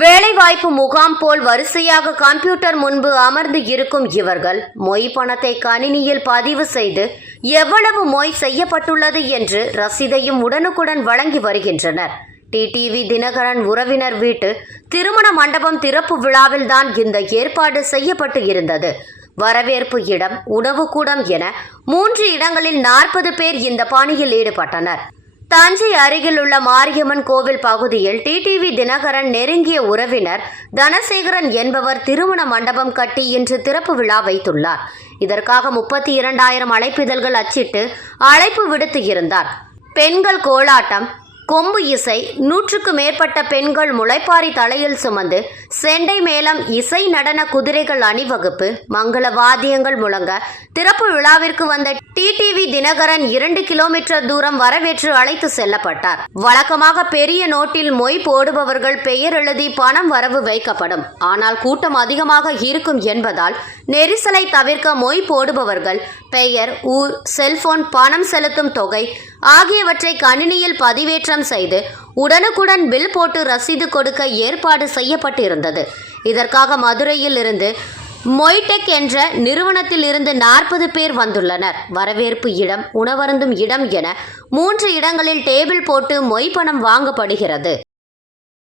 வேலைவாய்ப்பு முகாம் போல் வரிசையாக கம்ப்யூட்டர் முன்பு அமர்ந்து இருக்கும் இவர்கள் மொய் பணத்தை கணினியில் பதிவு செய்து எவ்வளவு மொய் செய்யப்பட்டுள்ளது என்று ரசீதையும் உடனுக்குடன் வழங்கி வருகின்றனர். டிடிவி தினகரன் உறவினர் வீட்டு திருமண மண்டபம் திறப்பு விழாவில்தான் இந்த ஏற்பாடு செய்யப்பட்டு இருந்தது. வரவேற்பு இடம் உணவு கூடம் என மூன்று இடங்களில் நாற்பது பேர் இந்த பணியில் ஈடுபட்டனர். தஞ்சை அருகில் உள்ள மாரியம்மன் கோவில் பகுதியில் டிடிவி தினகரன் நெருங்கிய உறவினர் தனசேகரன் என்பவர் திருமண மண்டபம் கட்டி இன்று திறப்பு விழா வைத்துள்ளார். இதற்காக முப்பத்தி இரண்டாயிரம் அழைப்பிதழ்கள் அச்சிட்டு அழைப்பு விடுத்து இருந்தார். பெண்கள் கோலாட்டம் கொம்பு இசை நூற்றுக்கு மேற்பட்ட பெண்கள் முளைப்பாரி தலையில் சுமந்து செண்டை மேளம் இசை நடன குதிரைகள் அணிவகுப்பு மங்கள வாத்தியங்கள் முழங்க திறப்பு விழாவிற்கு வந்த டிடிவி தினகரன் இரண்டு கிலோமீட்டர் தூரம் வரவேற்று அழைத்து செல்லப்பட்டார். வழக்கமாக பெரிய நோட்டில் மொய் போடுபவர்கள் பெயர் எழுதி பணம் வரவு வைக்கப்படும். ஆனால் கூட்டம் அதிகமாக இருக்கும் என்பதால் நெரிசலை தவிர்க்க மொய் போடுபவர்கள் பெயர் ஊர் செல்போன் பணம் செலுத்தும் தொகை ஆகியவற்றை கணினியில் பதிவேற்றம் செய்து உடனுக்குடன் பில் போட்டு ரசீது கொடுக்க ஏற்பாடு செய்யப்பட்டிருந்தது. இதற்காக மதுரையில் இருந்து மொய்டெக் என்ற நிறுவனத்தில் இருந்து நாற்பது பேர் வந்துள்ளனர். வரவேற்பு இடம் உணவருந்தும் இடம் என மூன்று இடங்களில் டேபிள் போட்டு மொய் பணம் வாங்கப்படுகிறது.